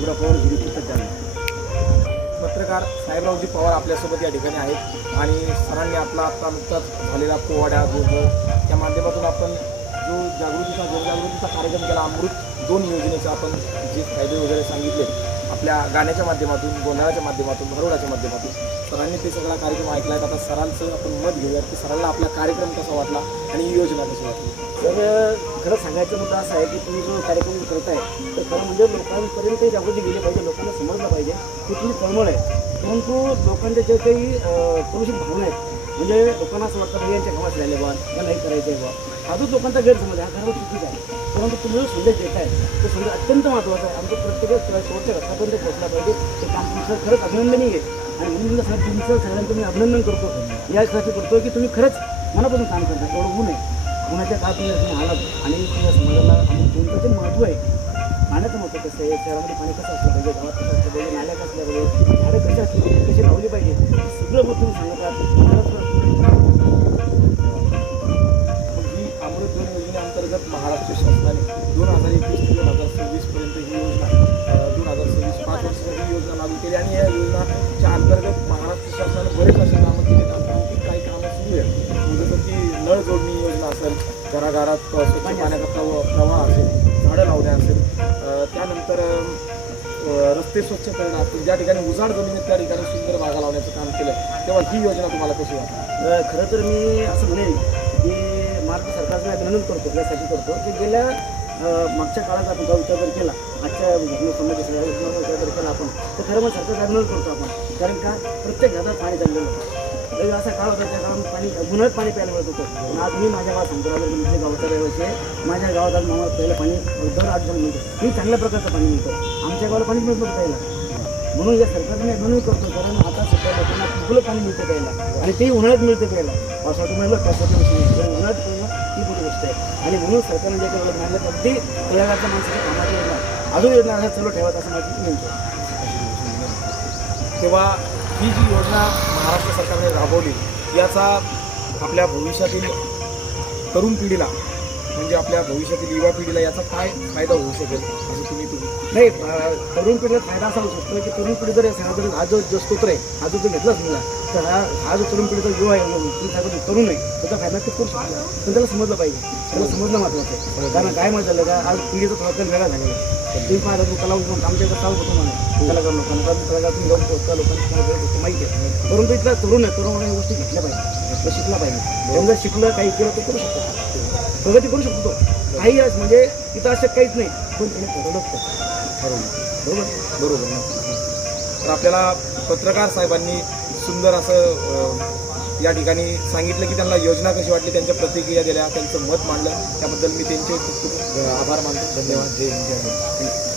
साहेबराव पवार हिरी त्यांना. पत्रकार साहेबरावजी पवार आपल्यासोबत या ठिकाणी आहेत आणि सरांनी आपला आता नुकताच झालेला पोवाड्या त्या माध्यमातून आपण जो जनजागृतीचा कार्यक्रम केला, अमृत 2 योजनेचा आपण जे फायदे वगैरे सांगितले आपल्या गाण्याच्या माध्यमातून, गोंधळाच्या माध्यमातून, भारुडाच्या माध्यमातून, सरांनी ते सगळा कार्यक्रम ऐकला आहे. आता सरांचं आपण मत घेऊयात की सरांना आपला कार्यक्रम कसा वाटला आणि ही योजना कशी वाटली. तर खरं सांगायचा मुद्दा असा आहे की तुम्ही जो कार्यक्रम करताय तर खरं म्हणजे लोकांपर्यंत जागृती गेली पाहिजे, लोकांना समजलं पाहिजे की तुम्ही तळमळ आहे. परंतु लोकांच्या ज्या काही कलुषित भावना आहेत, म्हणजे लोकांना असं वाटतं की यांच्या गावात राहिले बा या नाही करायचं आहे बा, हा जो लोकांचा गैरसमज आहे, हा खरं चुकीचा आहे. परंतु तुम्ही जो संदेश देत आहे तो संदेश अत्यंत महत्त्वाचा आहे. आमचं प्रत्येक शेवटच्या घटकापर्यंत पोहोचला पाहिजे. ते काम तुमचं खरंच अभिनंदनीय आहे आणि म्हणून तुमचं सगळ्यांचं मी अभिनंदन करतो. यासाठी करतो की तुम्ही खरंच मनापासून काम करता. एवढं ऊन आहे, उन्हाच्या काळात तुम्ही आलात आणि तुमच्या समाजाला आणि कोणतं महत्त्व आहे, पाण्याचं महत्त्व कसं आहे, शहरामध्ये पाणी कसं असलं पाहिजे, गावात कसं असलं पाहिजे, नाल्या कसं असल्या पाहिजे, झाडं कशी असली पाहिजे, कशी लावली पाहिजे, सगळं मग तुम्ही सांगतात. ही अमृत 2 योजनेअंतर्गत महाराष्ट्र शासनाने 2021 ते 2026 पर्यंत ही योजना 2026 5 वर्षासाठी ही योजना लागू केली आणि या योजनाच्या अंतर्गत महाराष्ट्र शासनाने बरेच असे कामं केले. आणखी काही कामं सुरू आहेत, जसं की नळ जोडणी योजना असेल, घराघरात स्वच्छ पाण्याचा प्रवाह असेल, झाडं लावणे असेल, त्यानंतर रस्ते स्वच्छ करणं असेल, ज्या ठिकाणी उजाड जमीन आहेत त्या ठिकाणी सुंदर बागा लावण्याचं काम केलं. तेव्हा ही योजना तुम्हाला कशी वाटते? खरं तर मी असं म्हणेन की महाराष्ट्र सरकारचं अभिनंदन करतो, यासाठी करतो की गेल्या मागच्या काळात आपण जो विचार जर केला, आजच्या समाजाचा विचार जर केला आपण, तर खरं मग सरकारचं अभिनंदन करतो आपण. कारण का प्रत्येक घरात पाणी चाललेलं होतं. असा काळ होता त्या काळात पाणी उन्हाळ्यात पाणी प्यायला मिळत होतं. पण आज मी माझ्या गावात सांगतो, तुमच्या गावचा रहिवासी आहे, माझ्या गावात आज मला प्यायला पाणी दर 8 जण मिळतं. मी चांगल्या प्रकारचं पाणी मिळतं. आमच्या गावाला पाणीच मिळत नव्हतं प्यायला. म्हणून या सरकारने मी अभिनंदन करतो, कारण आता सध्या लोकांना कुठलं पाणी मिळतं प्यायला आणि तेही उन्हाळ्यात मिळतं प्यायला. पावसाळ्यात मिळलं पावसाच्या उन्हाळ्यात प्यायला ही मोठी गोष्ट आहे. आणि म्हणून सरकारने जे काही मानलं अगदी तळागाळच्या माणसाच्या कामाची योजना अजून योजना असं चालू ठेवत असं माझी विनंती आहे. तेव्हा ही जी योजना महाराष्ट्र सरकारने राबवली याचा आपल्या भविष्यातील तरुण पिढीला, म्हणजे आपल्या भविष्यातील युवा पिढीला याचा काय फायदा होऊ शकेल असं तुम्ही नाही, तरुण पिढीला फायदा असा होऊ शकतो की तरुण पिढी जर हा जो स्तोत्र आहे, हा जो घेतलाच मला, तर हा जो तरुण पिढीचा युवा आहे, तरुण आहे, त्याचा फायदा ते करू शकतो. पण त्याला समजलं पाहिजे, त्याला समजणं महत्त्वाचं आहे. कारण काय माहिती झालं का, आज पिढीचा थोडा वेगळा झालेला आहे. तुम्ही पाहिलं तो कला आमच्या इकडे चालू होतो मला कलाकार लोकांना, कारण कलाकार तुम्ही जाऊन पोहोचता लोकांना गोष्टी माहिती आहे. परंतु इथला तरुण आहे, तरुण या गोष्टी घेतल्या पाहिजे, तो शिकला पाहिजे. त्यामुळे जर शिकलं, काही केलं तो करू शकतो, प्रगती करू शकतो तो. काही म्हणजे इथं असं काहीच नाही, पण त्याने ठरवलं. बरोबर. तर आपल्याला पत्रकार साहेबांनी सुंदर असं या ठिकाणी सांगितलं की त्यांना योजना कशी वाटली, त्यांच्या प्रतिक्रिया दिल्या, त्यांचं मत मांडलं. त्याबद्दल मी त्यांचे खूप खूप आभार मानतो. धन्यवाद. जय हिंद.